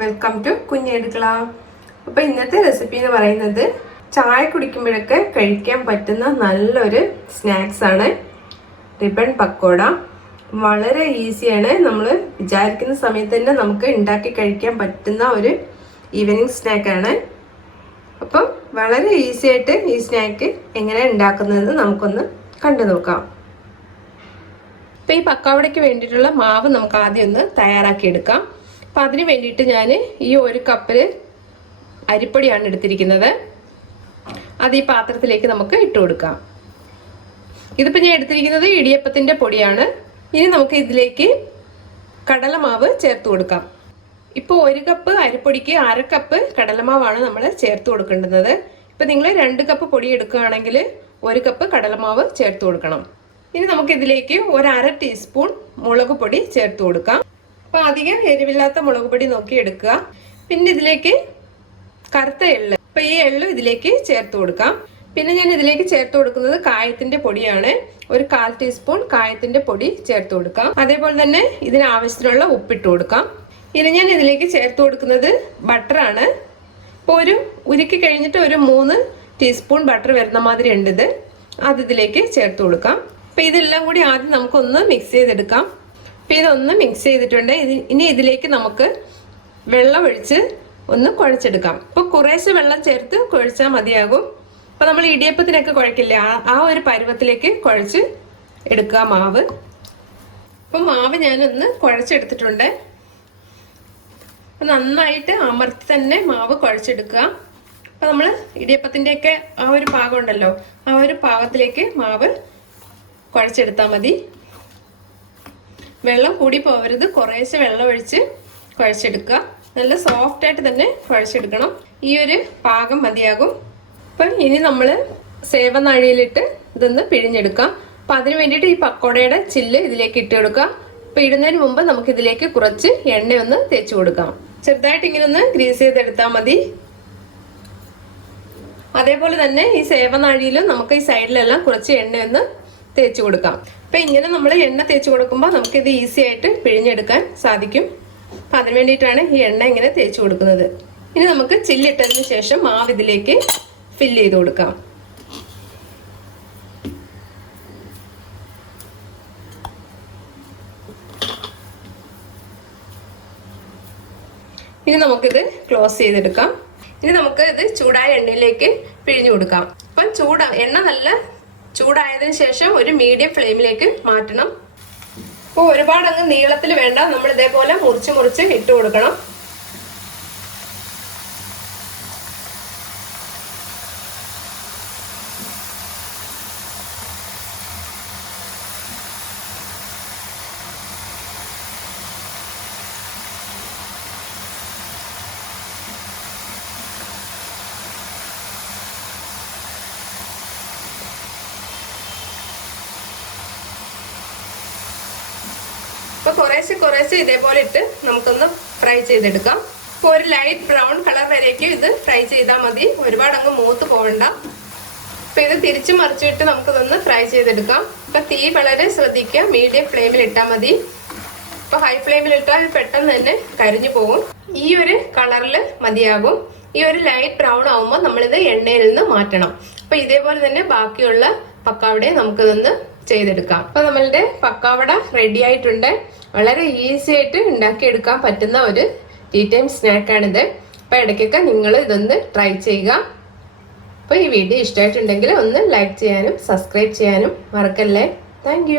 Welcome to കുഞ്ഞിയടുക്കള. അപ്പോൾ ഇന്നത്തെ recipe എന്ന് പറയുന്നത് ചായ കുടിക്കുമ്പോഴൊക്കെ കഴിക്കാൻ പറ്റുന്ന നല്ലൊരു സ്നാക്സ് ആണ് റിബൺ പക്കോട. വളരെ ഈസിയാണ്. നമ്മൾ വിചാരിക്കുന്ന സമയത്ത് തന്നെ നമുക്ക് ഉണ്ടാക്കി കഴിക്കാൻ പറ്റുന്ന ഒരു ഈവനിങ് സ്നാക്കാണ്. അപ്പം വളരെ ഈസി ആയിട്ട് ഈ സ്നാക്ക് എങ്ങനെ ഉണ്ടാക്കുന്നതെന്ന് നമുക്കൊന്ന് കണ്ടു നോക്കാം. അപ്പം ഈ പക്കോടയ്ക്ക് വേണ്ടിയിട്ടുള്ള മാവ് നമുക്ക് ആദ്യം ഒന്ന് തയ്യാറാക്കിയെടുക്കാം. അപ്പം അതിന് വേണ്ടിയിട്ട് ഞാൻ ഈ 1 കപ്പിൽ അരിപ്പൊടിയാണ് എടുത്തിരിക്കുന്നത്. അത് ഈ പാത്രത്തിലേക്ക് നമുക്ക് ഇട്ട് കൊടുക്കാം. ഇതിപ്പോൾ ഞാൻ എടുത്തിരിക്കുന്നത് ഇടിയപ്പത്തിൻ്റെ പൊടിയാണ്. ഇനി നമുക്ക് ഇതിലേക്ക് കടലമാവ് ചേർത്ത് കൊടുക്കാം. ഇപ്പോൾ 1 കപ്പ് അരിപ്പൊടിക്ക് 1/2 കപ്പ് കടലമാവാണ് നമ്മൾ ചേർത്ത് കൊടുക്കേണ്ടത്. ഇപ്പം നിങ്ങൾ 2 കപ്പ് പൊടി എടുക്കുകയാണെങ്കിൽ 1 കപ്പ് കടലമാവ് ചേർത്ത് കൊടുക്കണം. ഇനി നമുക്ക് ഇതിലേക്ക് 1/2 ടീസ്പൂൺ മുളക് പൊടി ചേർത്ത് കൊടുക്കാം. അപ്പോൾ അധികം എരിവില്ലാത്ത മുളക് പൊടി നോക്കി എടുക്കുക. പിന്നെ ഇതിലേക്ക് കറുത്ത എള്ള്, അപ്പോൾ ഈ എള്ള് ഇതിലേക്ക് ചേർത്ത് കൊടുക്കാം. പിന്നെ ഞാൻ ഇതിലേക്ക് ചേർത്ത് കൊടുക്കുന്നത് കായത്തിന്റെ പൊടിയാണ്. 1/4 ടീസ്പൂൺ കായത്തിന്റെ പൊടി ചേർത്ത് കൊടുക്കാം. അതേപോലെ തന്നെ ഇതിന് ആവശ്യത്തിനുള്ള ഉപ്പിട്ട് കൊടുക്കാം. ഇനി ഞാൻ ഇതിലേക്ക് ചേർത്ത് കൊടുക്കുന്നത് ബട്ടറാണ്. ഇപ്പോൾ ഉരുക്കി കഴിഞ്ഞിട്ട് 3 ടീസ്പൂൺ ബട്ടർ വരുന്ന മാതിരി ഉണ്ട് ഇത്. അത് ഇതിലേക്ക് ചേർത്ത് കൊടുക്കാം. അപ്പോൾ ഇതെല്ലാം കൂടി ആദ്യം നമുക്കൊന്ന് മിക്സ് ചെയ്തെടുക്കാം. അപ്പോൾ ഇതൊന്ന് മിക്സ് ചെയ്തിട്ടുണ്ട്. ഇനി ഇതിലേക്ക് നമുക്ക് വെള്ളം ഒഴിച്ച് ഒന്ന് കുഴച്ചെടുക്കാം. അപ്പോൾ കുറേശ്ശെ വെള്ളം ചേർത്ത് കുഴച്ചാൽ മതിയാകും. അപ്പോൾ നമ്മൾ ഇടിയപ്പത്തിനൊക്കെ കുഴക്കില്ല, ആ ഒരു പരുവത്തിലേക്ക് കുഴച്ച് എടുക്കുക മാവ്. അപ്പോൾ മാവ് ഞാനൊന്ന് കുഴച്ചെടുത്തിട്ടുണ്ട്. അപ്പോൾ നന്നായിട്ട് അമർത്തി തന്നെ മാവ് കുഴച്ചെടുക്കുക. അപ്പോൾ നമ്മൾ ഇടിയപ്പത്തിൻ്റെയൊക്കെ ആ ഒരു പാകം ഉണ്ടല്ലോ, ആ ഒരു പാകത്തിലേക്ക് മാവ് കുഴച്ചെടുത്താൽ മതി. വെള്ളം കൂടി പോകരുത്, കുറേശ്ശെ വെള്ളം ഒഴിച്ച് കുഴച്ചെടുക്കുക. നല്ല സോഫ്റ്റായിട്ട് തന്നെ കുഴച്ചെടുക്കണം. ഈ ഒരു പാകം മതിയാകും. അപ്പം ഇനി നമ്മൾ സേവനാഴിയിലിട്ട് ഇതൊന്ന് പിഴിഞ്ഞെടുക്കാം. അപ്പം അതിന് വേണ്ടിയിട്ട് ഈ പക്കോടയുടെ ചില്ല് ഇതിലേക്ക് ഇട്ട് കൊടുക്കാം. അപ്പം ഇടുന്നതിന് മുമ്പ് നമുക്ക് ഇതിലേക്ക് കുറച്ച് എണ്ണയൊന്ന് തേച്ച് കൊടുക്കാം. ചെറുതായിട്ട് ഇങ്ങനെ ഒന്ന് ഗ്രീസ് ചെയ്തെടുത്താൽ മതി. അതേപോലെ തന്നെ ഈ സേവനാഴിയിലും നമുക്ക് ഈ സൈഡിലെല്ലാം കുറച്ച് എണ്ണയൊന്ന് തേച്ച് കൊടുക്കാം. അപ്പം ഇങ്ങനെ നമ്മൾ എണ്ണ തേച്ച് കൊടുക്കുമ്പോൾ നമുക്കിത് ഈസി ആയിട്ട് പിഴിഞ്ഞെടുക്കാൻ സാധിക്കും. അപ്പം അതിന് വേണ്ടിയിട്ടാണ് ഈ എണ്ണ ഇങ്ങനെ തേച്ച് കൊടുക്കുന്നത്. ഇനി നമുക്ക് ചില്ലിട്ടതിന് ശേഷം മാവ് ഇതിലേക്ക് ഫില്ല് ചെയ്ത് കൊടുക്കാം. ഇനി നമുക്കിത് ക്ലോസ് ചെയ്തെടുക്കാം. ഇനി നമുക്ക് ഇത് ചൂടായ എണ്ണയിലേക്ക് പിഴിഞ്ഞു കൊടുക്കാം. അപ്പം എണ്ണ നല്ല ചൂടായതിനു ശേഷം ഒരു മീഡിയം ഫ്ലെയിമിലേക്ക് മാറ്റണം. അപ്പോൾ ഒരുപാട് അങ്ങ് നീളത്തിൽ വേണ്ട, നമ്മൾ ഇതേപോലെ മുറിച്ച് ഇട്ട് കൊടുക്കണം. അപ്പോൾ കുറേശ്ശെ ഇതേപോലെ ഇട്ട് നമുക്കൊന്ന് ഫ്രൈ ചെയ്തെടുക്കാം. ഇപ്പോൾ ഒരു ലൈറ്റ് ബ്രൗൺ കളർ വരേക്കും ഇത് ഫ്രൈ ചെയ്താൽ മതി, ഒരുപാട് അങ്ങ് മൂത്ത് പോകണ്ട. അപ്പോൾ ഇത് തിരിച്ചു മറിച്ചിട്ട് നമുക്കിതൊന്ന് ഫ്രൈ ചെയ്തെടുക്കാം. അപ്പോൾ തീ വളരെ ശ്രദ്ധിക്കുക, മീഡിയം ഫ്ലെയിമിൽ ഇട്ടാൽ മതി. ഇപ്പോൾ ഹൈ ഫ്ലെയിമിൽ ഇട്ടാൽ പെട്ടെന്ന് തന്നെ കരിഞ്ഞു പോകും. ഈ ഒരു കളറിൽ മതിയാകും. ഈ ഒരു ലൈറ്റ് ബ്രൗൺ ആകുമ്പോൾ നമ്മളിത് എണ്ണയിൽ നിന്ന് മാറ്റണം. അപ്പോൾ ഇതേപോലെ തന്നെ ബാക്കിയുള്ള പക്കാവടയെ നമുക്കിതൊന്ന് ചെയ്തെടുക്കാം. അപ്പോൾ നമ്മളുടെ പക്കാവട റെഡി ആയിട്ടുണ്ട്. വളരെ ഈസി ആയിട്ട് ഉണ്ടാക്കിയെടുക്കാൻ പറ്റുന്ന ഒരു ടീ ടൈം സ്നാക്കാണിത്. അപ്പോൾ ഇടയ്ക്കൊക്കെ നിങ്ങൾ ഇതൊന്ന് ട്രൈ ചെയ്യുക. അപ്പോൾ ഈ വീഡിയോ ഇഷ്ടമായിട്ടുണ്ടെങ്കിൽ ഒന്ന് ലൈക്ക് ചെയ്യാനും സബ്സ്ക്രൈബ് ചെയ്യാനും മറക്കല്ലേ. താങ്ക്